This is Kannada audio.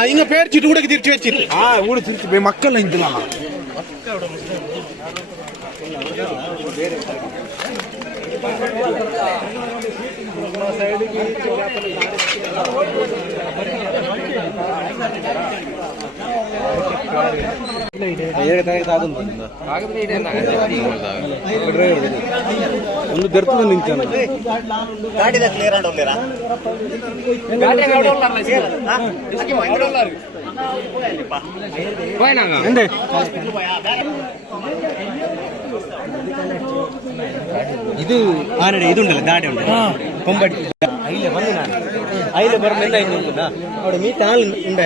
ಹಿಂಗ ಪೇಡ್ಚಿಟ್ಟು ಹುಡುಗಿ ತಿರ್ಚಿ ಹೆಚ್ಚಿತ್ತು ಊಡು ತಿರ್ಚಿ ಮಕ್ಕಳ ಇಂತಿಲ್ಲ ಒಂದು ದರ್ತದ ನಿಂತ ಗಾಡಿದ ಕ್ಲಿಯರ್ ಆಡೋಲ್ಲ ಇದು ಆನಡೆ ಇದು ಉಂಟಲ್ಲ ದಾಡಿ ಉಂಟು ಕೊಂಬಡಿ ಐಲೆ ಬಂದು ನಾನು ಐಲೆ ಬರಲಿಲ್ಲ ಇನ್ನು ಉಂಟಾ ಅವಳು ಮೀಟ ಹಾಲು ಉಂಡ